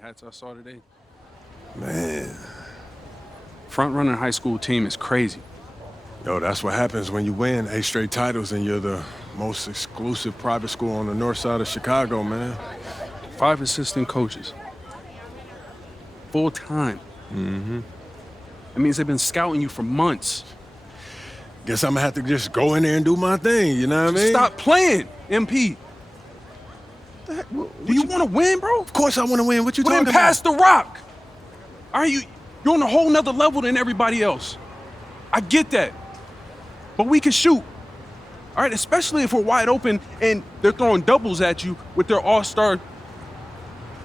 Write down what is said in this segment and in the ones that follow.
hats I saw today? Man. Front-running high school team is crazy. Yo, that's what happens when you win 8 straight titles and you're the most exclusive private school on the north side of Chicago, man. 5 assistant coaches. Full-time. Mm-hmm. That means they've been scouting you for months. Guess I'm gonna have to just go in there and do my thing, you know what I mean? Stop playing, MP. Do you want to win, bro? Of course I want to win. What you talking about? Then pass the rock. All right, you're on a whole nother level than everybody else. I get that. But we can shoot. All right, especially if we're wide open and they're throwing doubles at you with their all-star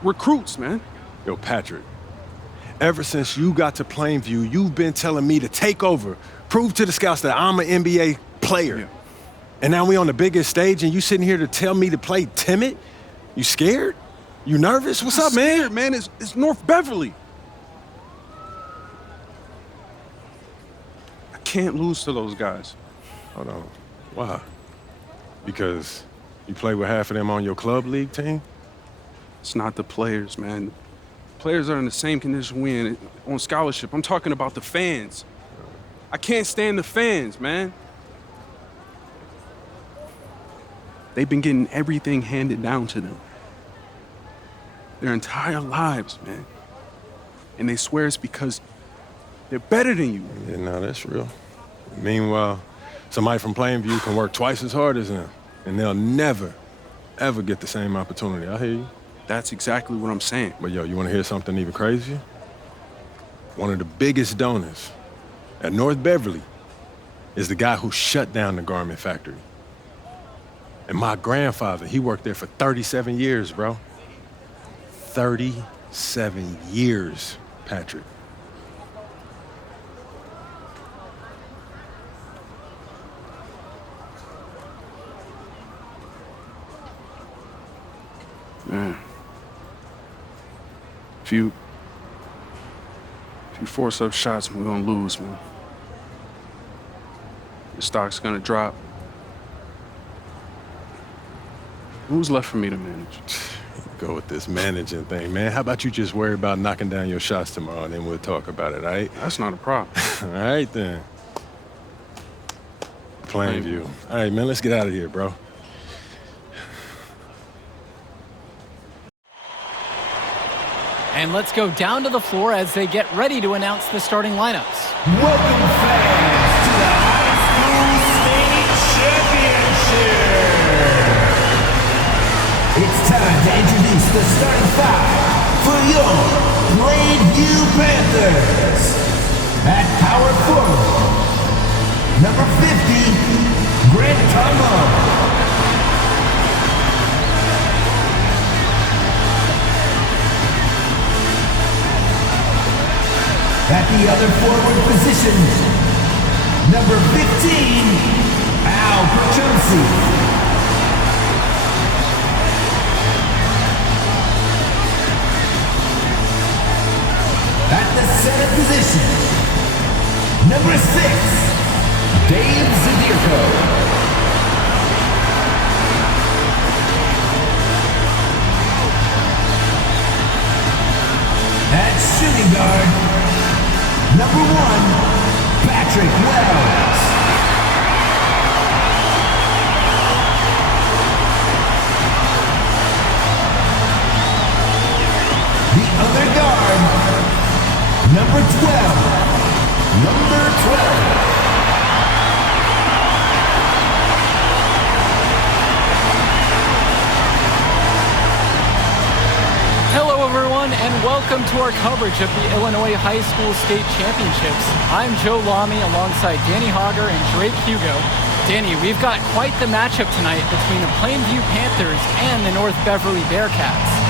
recruits, man. Yo, Patrick, ever since you got to Plainview, you've been telling me to take over, prove to the scouts that I'm an NBA player. Yeah. And now we on the biggest stage and you sitting here to tell me to play timid? You scared? You nervous? What's up, man? Scared, man. It's North Beverly. I can't lose to those guys. Hold on. Why? Because you play with half of them on your club league team? It's not the players, man. Players are in the same condition we in on scholarship. I'm talking about the fans. I can't stand the fans, man. They've been getting everything handed down to them their entire lives, man. And they swear it's because they're better than you. Yeah, no, that's real. Meanwhile, somebody from Plainview can work twice as hard as them, and they'll never, ever get the same opportunity. I hear you. That's exactly what I'm saying. But yo, you want to hear something even crazier? One of the biggest donors at North Beverly is the guy who shut down the garment factory. And my grandfather, he worked there for 37 years, bro. 37 years, Patrick. Man. If you force up shots, we're gonna lose, man. The stock's gonna drop. Who's left for me to manage? Go with this managing thing, man. How about you just worry about knocking down your shots tomorrow, and then we'll talk about it, all right? That's not a problem. All right, then. Plainview. All right, man, let's get out of here, bro. And let's go down to the floor as they get ready to announce the starting lineups. Welcome, fans, to the High School State Championship. It's time to introduce the starting 5 for your Plainview Panthers. At power forward, number 50, Grant Tombo. At the other forward position, number 15, Al Petrosi. At the center position, number 6, Dave Zadirko. At shooting guard, number 1, Patrick Wells. The other guard, number 12. Number 12. Hello, everyone, and welcome to our coverage of the Illinois High School State Championships. I'm Joe Lamy alongside Danny Hogger and Drake Hugo. Danny, we've got quite the matchup tonight between the Plainview Panthers and the North Beverly Bearcats.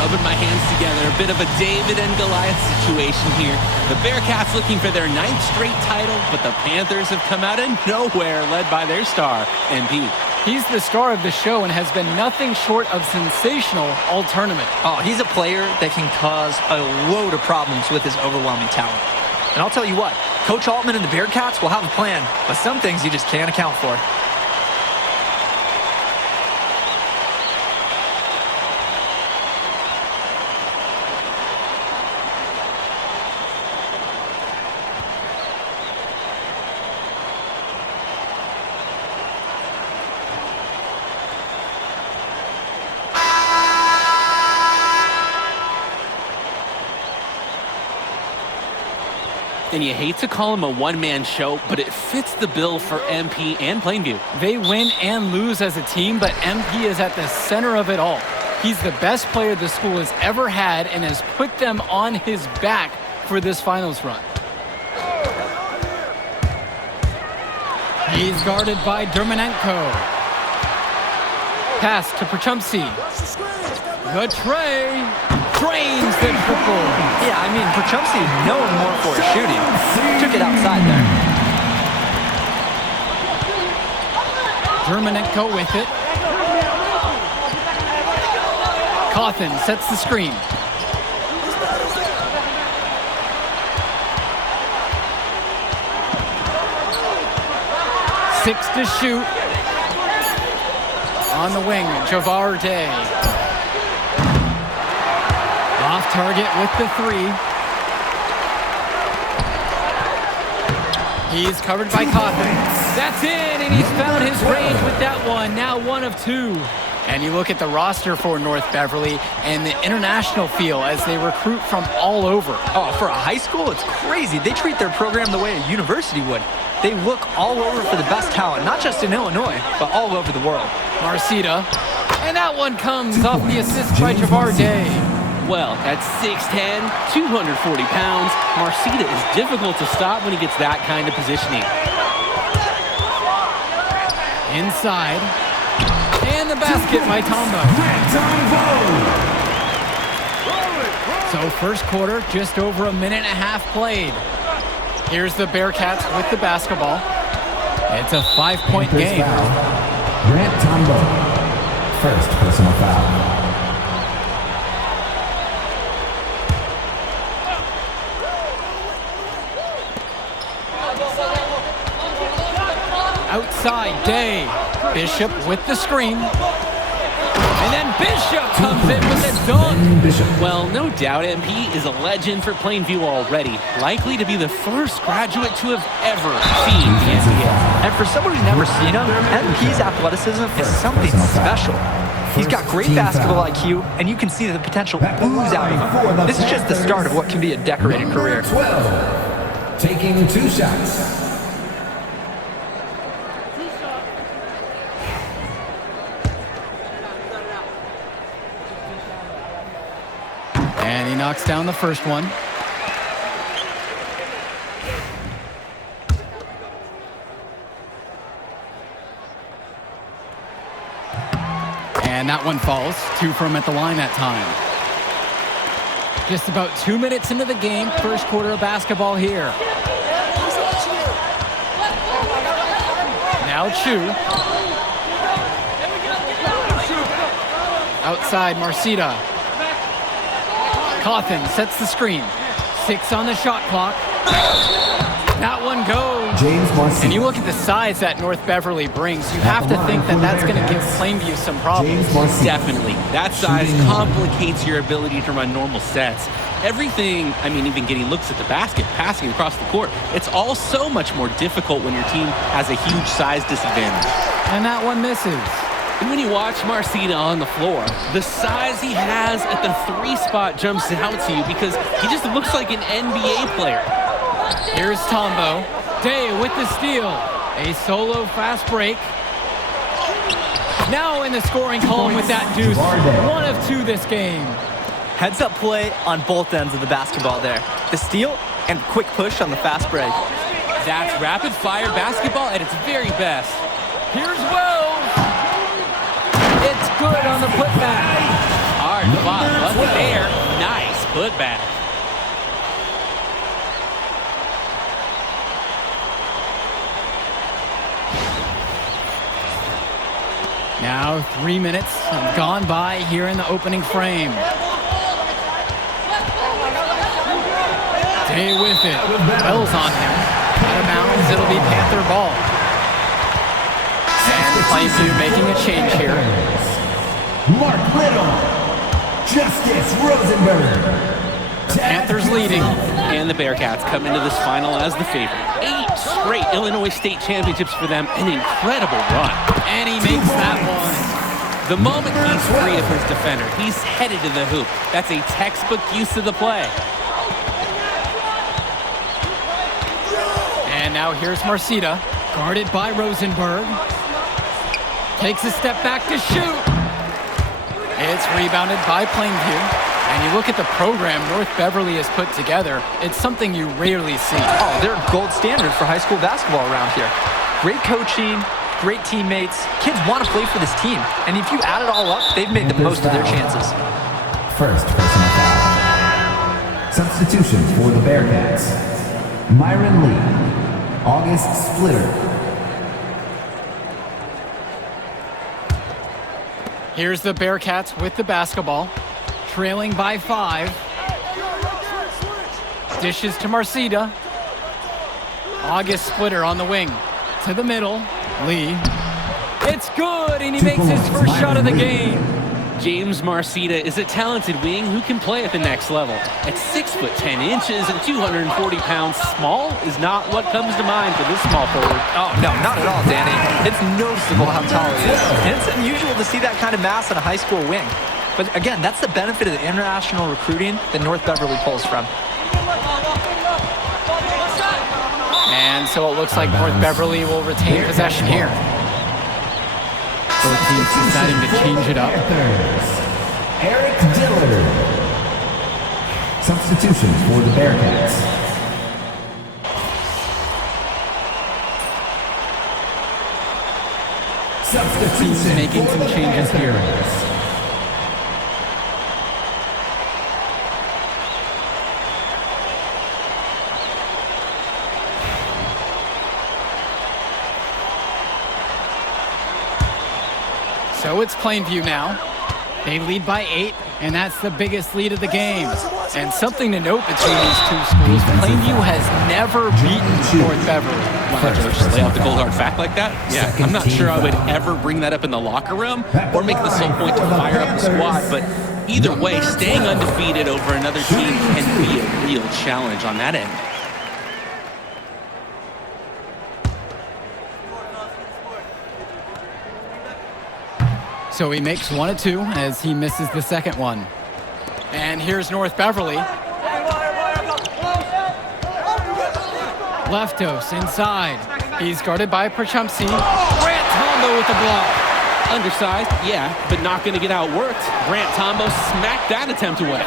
Rubbing my hands together, a bit of a David and Goliath situation here. The Bearcats looking for their 9th straight title, but the Panthers have come out of nowhere, led by their star, MP. He's the star of the show and has been nothing short of sensational all tournament. Oh, he's a player that can cause a load of problems with his overwhelming talent. And I'll tell you what, Coach Altman and the Bearcats will have a plan, but some things you just can't account for. And you hate to call him a one-man show, but it fits the bill for MP and Plainview. They win and lose as a team, but MP is at the center of it all. He's the best player the school has ever had and has put them on his back for this finals run. He's guarded by Dermanenko. Pass to Perchumsey. The tray. Drains the triple. Yeah, I mean, Perchumsey is known more for his shooting. Took it outside there. Dermanenko with it. Cawthon sets the screen. Six to shoot. On the wing, Javar Day. Off target with the three. He's covered by Cawthon. That's in, and he's found his range with that one. Now 1 of 2. And you look at the roster for North Beverly and the international feel as they recruit from all over. Oh, for a high school, it's crazy. They treat their program the way a university would. They look all over for the best talent, not just in Illinois, but all over the world. Marcita, and that one comes off the assist by Javar Day. Well, at 6'10", 240 pounds, Marcita is difficult to stop when he gets that kind of positioning. Inside. And the basket by Tombo. So first quarter, just over a minute and a half played. Here's the Bearcats with the basketball. It's a 5-point game. Grant Tombo. First personal foul. Outside, Day. Bishop with the screen. And then Bishop comes in with a dunk. Well, no doubt MP is a legend for Plainview already. Likely to be the first graduate to have ever seen the NBA. And for someone who's never seen him, MP's athleticism is something special. He's got great basketball IQ, and you can see the potential ooze out of him. This is just the start of what can be a decorated career. 12. Taking 2 shots. And he knocks down the first one. And that one falls. 2 from at the line that time. Just about 2 minutes into the game. First quarter of basketball here. Now Chu. Outside, Marcita. Cawthon sets the screen. 6 on the shot clock. That one goes. James Marcita. And you look at the size that North Beverly brings, you have to think that that's going to give Plainview some problems. Definitely. That size complicates your ability to run normal sets. Everything, I mean, even getting looks at the basket, passing across the court, it's all so much more difficult when your team has a huge size disadvantage. And that one misses. And when you watch Marcita on the floor, the size he has at the 3 spot jumps out to you because he just looks like an NBA player. Here's Tombo. Day with the steal. A solo fast break. Now in the scoring column with that deuce. 1 of 2 this game. Heads-up play on both ends of the basketball there. The steal and quick push on the fast break. That's rapid-fire basketball at its very best. Here's Wells. It's good on the putback. Hard fought bucket there. Nice putback. Now 3 minutes have gone by here in the opening frame. Day with it. Wells on him. Out of bounds, it'll be Panther ball. And Plainview making a change here. Mark Little. Justice Rosenberg. Panthers leading. And the Bearcats come into this final as the favorite. 8 straight Illinois State championships for them. An incredible run. And he makes that one. The moment he's free of his defender, he's headed to the hoop. That's a textbook use of the play. And now here's Marcita, guarded by Rosenberg. Takes a step back to shoot. It's rebounded by Plainview. And you look at the program North Beverly has put together, it's something you rarely see. Oh, they're gold standard for high school basketball around here. Great coaching, great teammates. Kids want to play for this team. And if you add it all up, they've made the most of their chances. First personal foul. Substitution for the Bearcats. Myron Lee, August Splitter. Here's the Bearcats with the basketball, trailing by 5. Dishes to Marcita. August Splitter on the wing. To the middle. Lee. It's good, and he makes his first shot of the game. James Marcita is a talented wing who can play at the next level. At 6 foot 10 inches and 240 pounds, small is not what comes to mind for this small forward. Oh, no, not at all, Danny. It's noticeable how tall he is. And it's unusual to see that kind of mass on a high school wing. But again, that's the benefit of the international recruiting that North Beverly pulls from. And so it looks like North Beverly will retain possession here. Both teams deciding to change it up. Eric Dillard. Substitution for the Bearcats. Substitution Making some changes here. So it's Plainview now. They lead by 8, and that's the biggest lead of the game. And something to note between these two schools, Plainview has never beaten North Beverly. Wow, just lay out the cold hard fact like that? Yeah, I'm not sure I would ever bring that up in the locker room or make the sole point to fire up the squad, but either way, staying undefeated over another team can be a real challenge on that end. So he makes 1 of 2 as he misses the second one. And here's North Beverly. Leftos inside. He's guarded by Perchumsey. Grant Tombo with the block. Undersized, yeah, but not going to get outworked. Grant Tombo smacked that attempt away.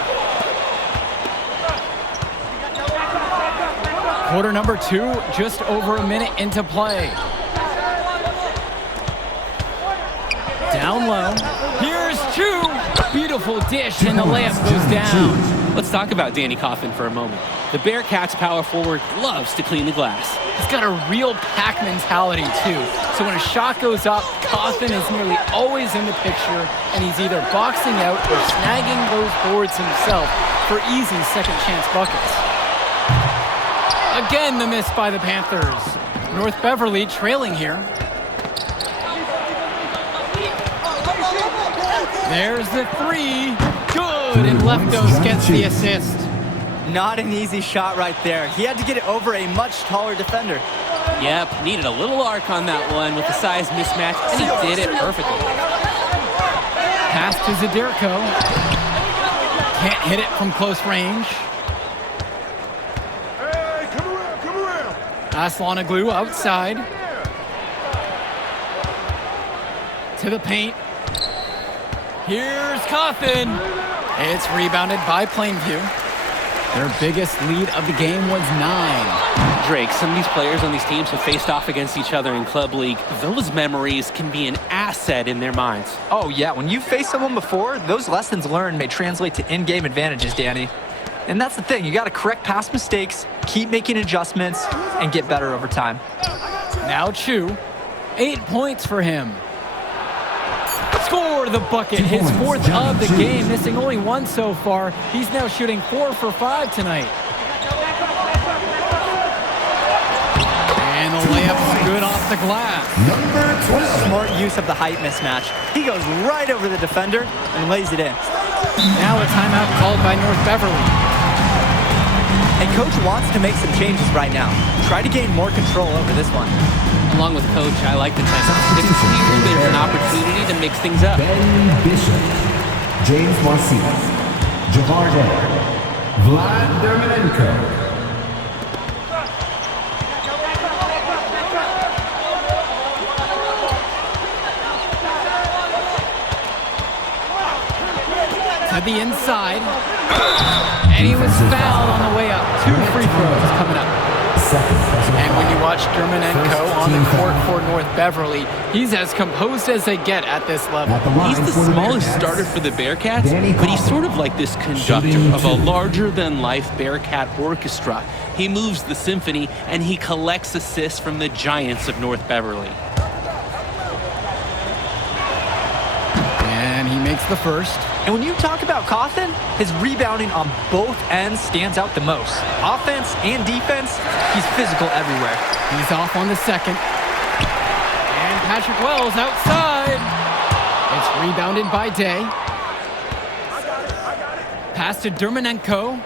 Quarter number 2, just over a minute into play. Down low. Here's Chu. Beautiful dish, and the layup goes down. Let's talk about Danny Coffin for a moment. The Bearcats power forward loves to clean the glass. He's got a real pack mentality, too. So when a shot goes up, Coffin is nearly always in the picture, and he's either boxing out or snagging those boards himself for easy second chance buckets. Again, the miss by the Panthers. North Beverly trailing here. There's the 3. Good, and Leftos gets the assist. Not an easy shot right there. He had to get it over a much taller defender. Yep, needed a little arc on that one with the size mismatch, and he did it perfectly. Pass to Zadirko. Can't hit it from close range. Hey, come around. Aslanoglu outside. To the paint. Here's Coffin. It's rebounded by Plainview. Their biggest lead of the game was 9. Drake, some of these players on these teams have faced off against each other in Club League. Those memories can be an asset in their minds. Oh, yeah. When you've faced someone before, those lessons learned may translate to in-game advantages, Danny. And that's the thing. You got to correct past mistakes, keep making adjustments, and get better over time. Now Chu. 8 points for him. Score the bucket, his 4th of the game, missing only 1 so far. He's now shooting 4 for 5 tonight. And the layup's good off the glass. Number 12. Smart use of the height mismatch. He goes right over the defender and lays it in. Now a timeout called by North Beverly. And coach wants to make some changes right now. Try to gain more control over this one. Along with coach, I like the timeout. It's clear there's an opportunity to mix things up. Ben Bishop, James Marcita, Javarde, Vlad Dermenenko. the inside. And he was fouled on the way up. 2 free throws coming up. And when you watch Dermonenko on the court for North Beverly, he's as composed as they get at this level. He's the smallest starter for the Bearcats, but he's sort of like this conductor of a larger-than-life Bearcat orchestra. He moves the symphony, and he collects assists from the giants of North Beverly. And he makes the first. And when you talk about Cawthon, his rebounding on both ends stands out the most. Offense and defense, he's physical everywhere. He's off on the second. And Patrick Wells outside. It's rebounded by Day. Pass to Dermonenko.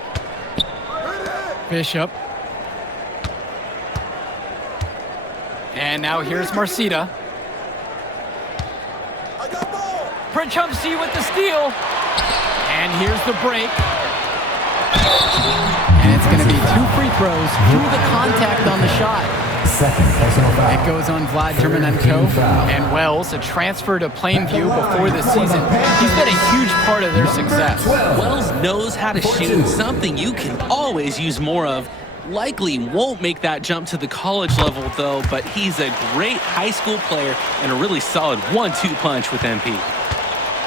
Bishop. And now here's Marcita. Princhumsey with the steal. And here's the break. And it's going to be 2 free throws through the contact on the shot. It goes on Vlad Dermonenko. And Wells, a transfer to Plainview before the season. He's been a huge part of their success. Wells knows how to shoot, something you can always use more of. Likely won't make that jump to the college level, though, but he's a great high school player and a really solid 1-2 punch with MP.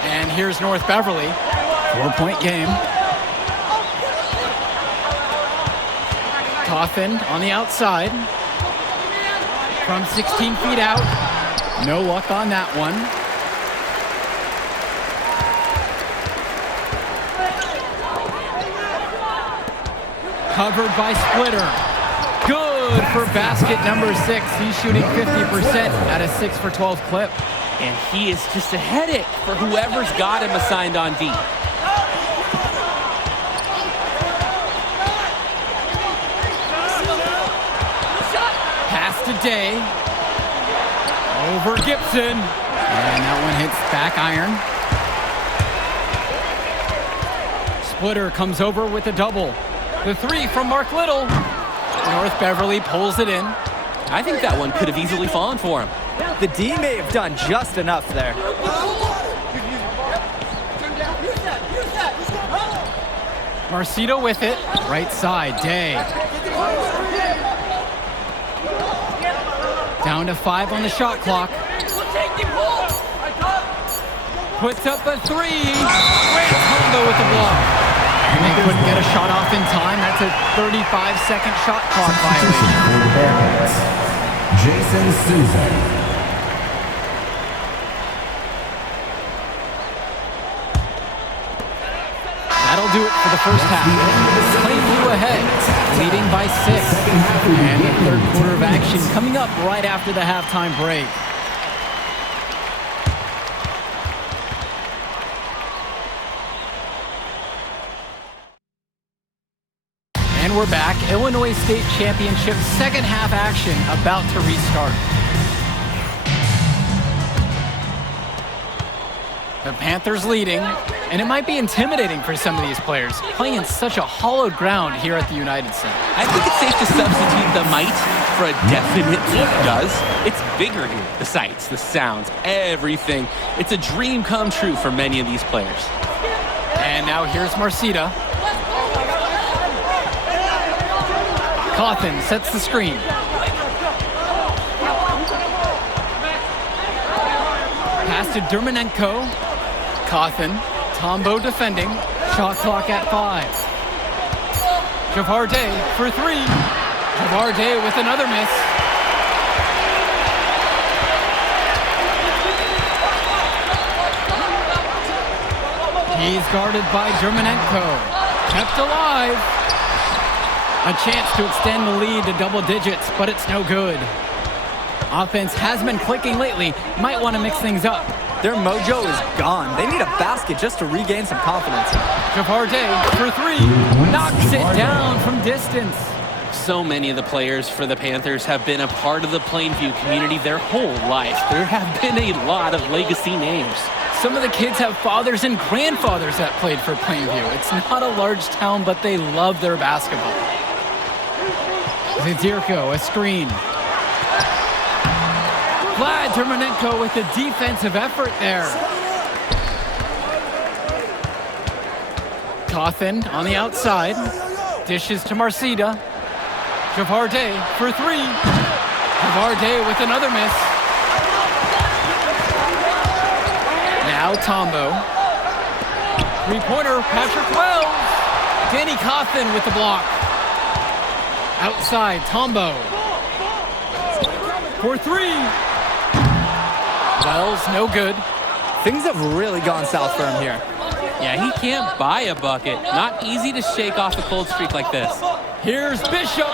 And here's North Beverly. 4-point game. Cawthon on the outside. From 16 feet out. No luck on that one. Covered by Splitter. Good for basket number 6. He's shooting 50% at a 6 for 12 clip. And he is just a headache for whoever's got him assigned on D. Pass to Day. Over Gibson. And that one hits back iron. Splitter comes over with a double. The 3 from Mark Little. North Beverly pulls it in. I think that one could have easily fallen for him. The D may have done just enough there. Marcito with it. Right side, Day. Down to 5 on the shot clock. Puts up a 3. Great combo with the block. And they couldn't get a shot off in time. That's a 35-second shot clock violation. For the Bearcats, Jason Souza. That'll do it for the first half. Plainview ahead, leading by 6. And the third quarter of action coming up right after the halftime break. And we're back. Illinois State Championship second half action about to restart. The Panthers leading, and it might be intimidating for some of these players, playing in such a hollowed ground here at the United Center. I think it's safe to substitute the might for a definitely does. It's bigger here. The sights, the sounds, everything. It's a dream come true for many of these players. And now here's Marcita. Cawthon sets the screen. Pass to Dermonenko. Cawthon, Tombo defending. Shot clock at 5. Javar Day for 3. Javar Day with another miss. He's guarded by Dermonenko. Kept alive. A chance to extend the lead to double digits, but it's no good. Offense has been clicking lately. Might want to mix things up. Their mojo is gone. They need a basket just to regain some confidence. Javar Day for 3. Knocks it down from distance. So many of the players for the Panthers have been a part of the Plainview community their whole life. There have been a lot of legacy names. Some of the kids have fathers and grandfathers that played for Plainview. It's not a large town, but they love their basketball. Zadirko, a screen. Vlad Dermonenko with a defensive effort there. Cawthon on the outside. Dishes to Marcida. Javarde for three. Javarde with another miss. Now Tombo. Three-pointer, Patrick Wells. Danny Cawthon with the block. Outside, Tombo. For three. Wells, no good. Things have really gone south for him here. Yeah, he can't buy a bucket. Not easy to shake off a cold streak like this. Here's Bishop.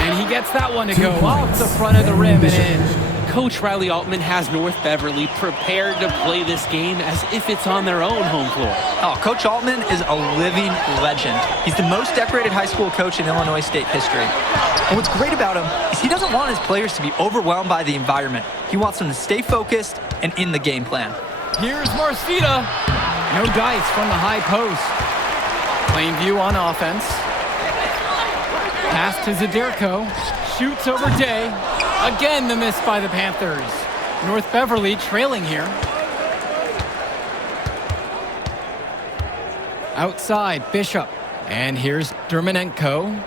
And he gets that one to go off the front of the rim and in. Coach Riley Altman has North Beverly prepared to play this game as if it's on their own home floor. Oh, Coach Altman is a living legend. He's the most decorated high school coach in Illinois State history. And what's great about him is he doesn't want his players to be overwhelmed by the environment. He wants them to stay focused and in the game plan. Here's Marcida. No dice from the high post. Plainview on offense. Pass to Zaderko. Shoots over Day. Again, the miss by the Panthers. North Beverly trailing here. Outside, Bishop. And here's Dermanenko.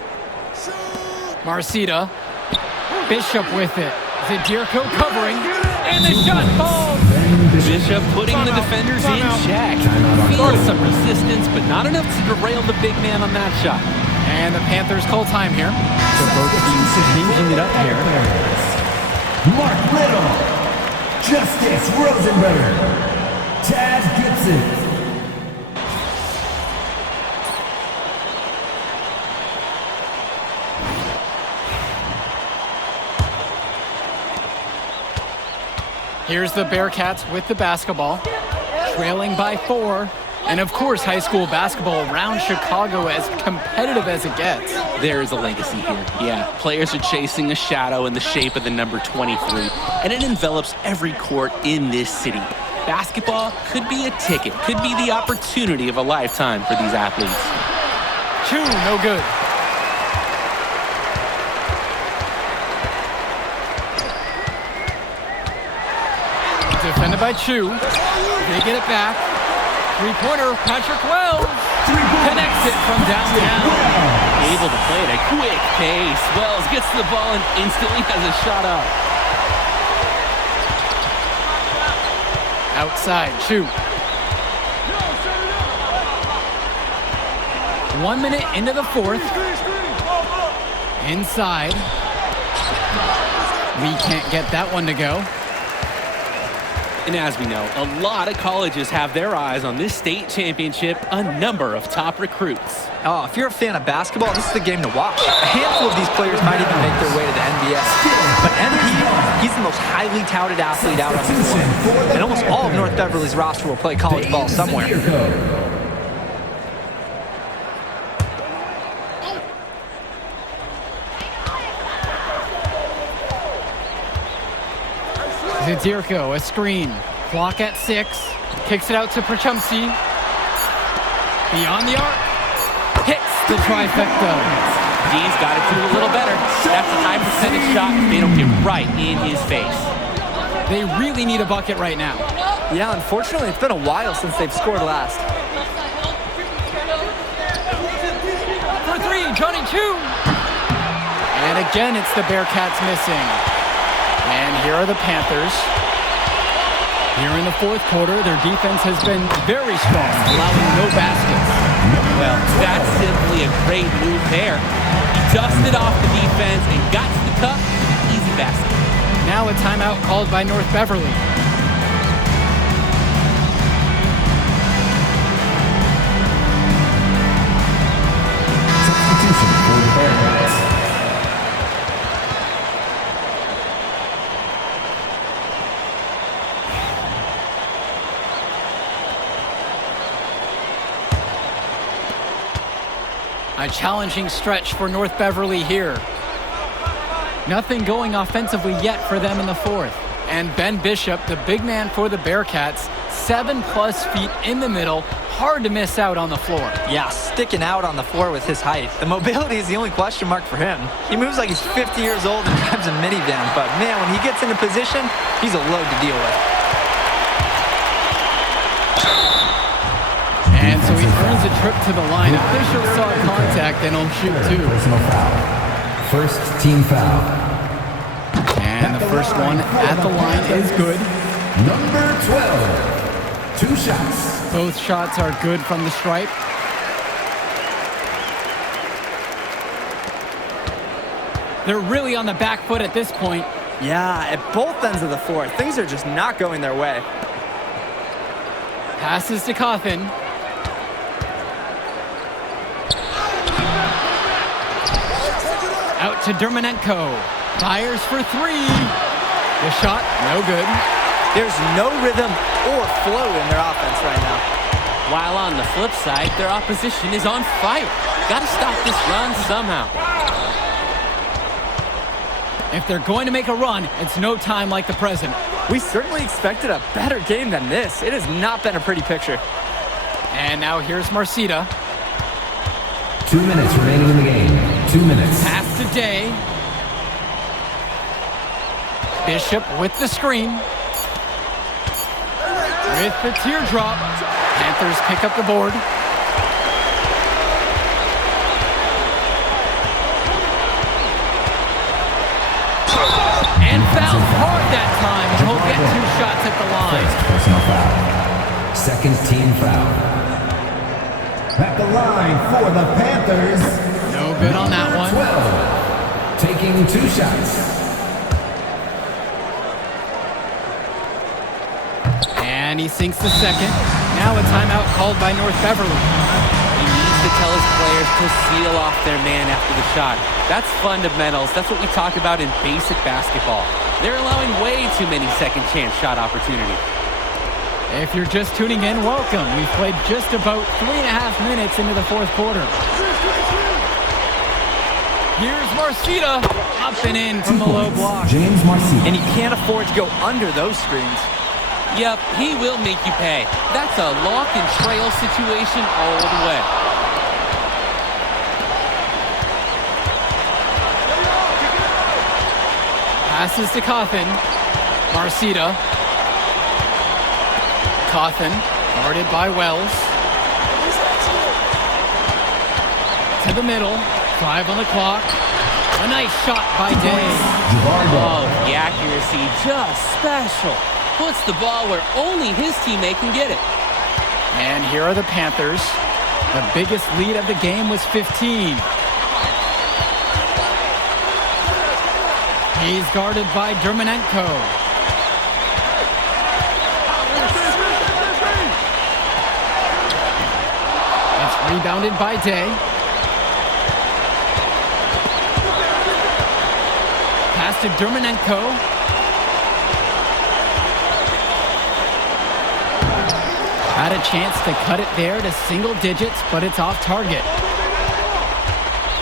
Marcida. Bishop with it. Zaderko covering. And the shot falls. Bishop putting the defenders in check. Feels some resistance, but not enough to derail the big man on that shot. And the Panthers call time here. So both teams changing it up here. Mark Little, Justice Rosenberg, Tad Gibson. Here's the Bearcats with the basketball, trailing by 4. And of course, high school basketball around Chicago as competitive as it gets. There is a legacy here. Yeah, players are chasing a shadow in the shape of the number 23, and it envelops every court in this city. Basketball could be a ticket, could be the opportunity of a lifetime for these athletes. Chu, no good. Defended by Chu. They get it back. Three-pointer, Patrick Wells connects it from downtown. Able to play at a quick pace. Wells gets to the ball and instantly has a shot up. Outside, Chu. 1 minute into the fourth. Inside. We can't get that one to go. And as we know, a lot of colleges have their eyes on this state championship, a number of top recruits. Oh, if you're a fan of basketball, this is the game to watch. A handful of these players might even make their way to the NBA. But MP, he's the most highly touted athlete out on the floor. And almost all of North Beverly's roster will play college ball somewhere. Zadirko, a screen. Clock at 6. Kicks it out to Prachumsi. Beyond the arc. Hits the trifecta. D's got to do a little better. That's a high percentage shot. They don't get right in his face. They really need a bucket right now. Yeah, unfortunately, it's been a while since they've scored last. For 3, Johnny Chu. And again, it's the Bearcats missing. And here are the Panthers. Here in the fourth quarter, their defense has been very strong, allowing no baskets. Well, that's simply a great move there. He dusted off the defense and got to the cup. Easy basket. Now a timeout called by North Beverly. Substitution for the Bearcats. A challenging stretch for North Beverly here. Nothing going offensively yet for them in the fourth. And Ben Bishop, the big man for the Bearcats, 7+ feet in the middle, hard to miss out on the floor. Yeah, sticking out on the floor with his height. The mobility is the only question mark for him. He moves like he's 50 years old and drives a minivan, but man, when he gets into position, he's a load to deal with. And so he earns a trip to the line. Officials saw contact and will shoot two. Personal foul. First team foul. And the first one at the line is good. Number 12. 2 shots. Both shots are good from the stripe. They're really on the back foot at this point. Yeah, at both ends of the floor, things are just not going their way. Passes to Cawthon. Out to Dermonenko. Fires for three. The shot, no good. There's no rhythm or flow in their offense right now. While on the flip side, their opposition is on fire. Gotta stop this run somehow. If they're going to make a run, it's no time like the present. We certainly expected a better game than this. It has not been a pretty picture. And now here's Marcita. 2 minutes remaining in the game. 2 minutes. Pass to Day. Bishop with the screen. With the teardrop. Panthers pick up the board. And fouled hard that time. And he'll get 2 shots at the line. First personal foul. Second team foul. At the line for the Panthers. No good on that one. 12. Taking 2 shots. And he sinks the second. Now a timeout called by North Beverly. He needs to tell his players to seal off their man after the shot. That's fundamentals. That's what we talk about in basic basketball. They're allowing way too many second chance shot opportunities. If you're just tuning in, welcome. We've played just about 3.5 minutes into the fourth quarter. Here's Marcita. Up and in from the low block. James Marcita. And he can't afford to go under those screens. Yep, he will make you pay. That's a lock and trail situation all the way. Passes to Cawthon. Marcita. Cawthon, guarded by Wells. To the middle. 5 on the clock. A nice shot by Day. Oh, the accuracy, just special. Puts the ball where only his teammate can get it. And here are the Panthers. The biggest lead of the game was 15. He's guarded by Dermonenko. It's rebounded by Day. Pass to Dermonenko. Had a chance to cut it there to single digits, but it's off target.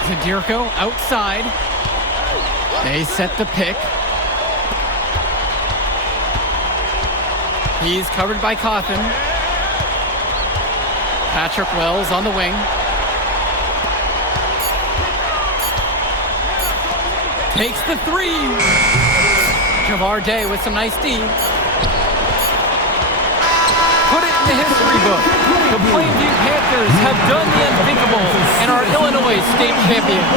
Zadirko outside. They set the pick. He's covered by Cawthon. Patrick Wells on the wing. Takes the three. Javar Day with some nice D. Put it in the history book. The Plainview Panthers have done the unthinkable and are Illinois state champions.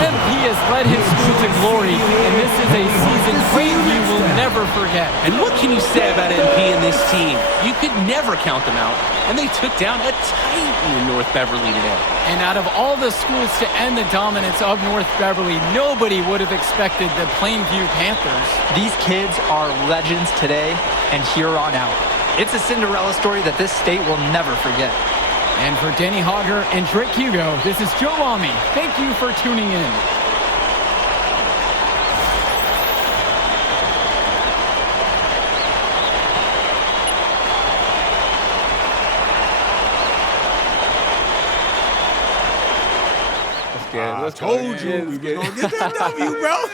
MP has led his school to glory, and this is a season Plainview will never forget. And what can you say about MP and this team? You could never count them out, and they took down a titan in North Beverly today. And out of all the schools to end the dominance of North Beverly, nobody would have expected the Plainview Panthers. These kids are legends today and here on out. It's a Cinderella story that this state will never forget. And for Danny Hogger and Drake Hugo, this is Joe Lamy. Thank you for tuning in. I told you we were gonna get that W, bro.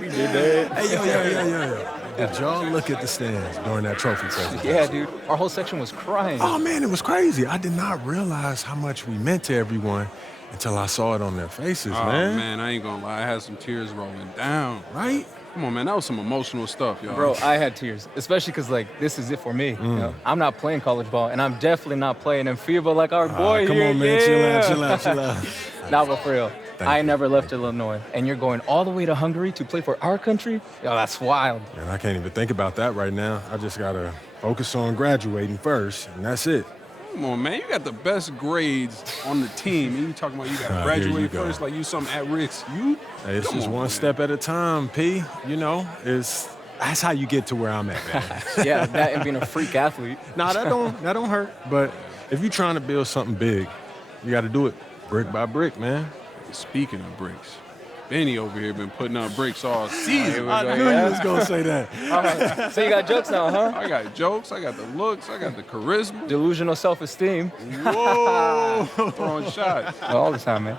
We did that. Hey, yo. Did y'all look at the stands during that trophy presentation? Yeah, dude. Our whole section was crying. Oh, man, it was crazy. I did not realize how much we meant to everyone until I saw it on their faces, Oh, man. man, I ain't gonna lie. I had some tears rolling down. Right? Come on, man. That was some emotional stuff, y'all. Bro, I had tears, especially because, like, this is it for me. You know, I'm not playing college ball, and I'm definitely not playing in FIBA like our boy Come here. on, man. Yeah. Chill out. Nah, but for real, I you. never left Illinois, and you're going all the way to Hungary to play for our country? Yo, that's wild. And I can't even think about that right now. I just got to focus on graduating first, and that's it. Come on, man. You got the best grades on the team. And you talking about you got to Here graduate you go. first like you something at risk. You? Hey, it's Come just on, one man. step at a time, P. You know, that's how you get to where I'm at, man. Yeah, that and being a freak athlete. Nah, that don't hurt. But if you're trying to build something big, you got to do it brick by brick, man. Speaking of bricks, Benny over here been putting up bricks all season. I knew you was gonna say that. All right, so you got jokes now, huh? I got jokes, I got the looks, I got the charisma. Delusional self-esteem. Whoa! Throwing shots. All the time, man.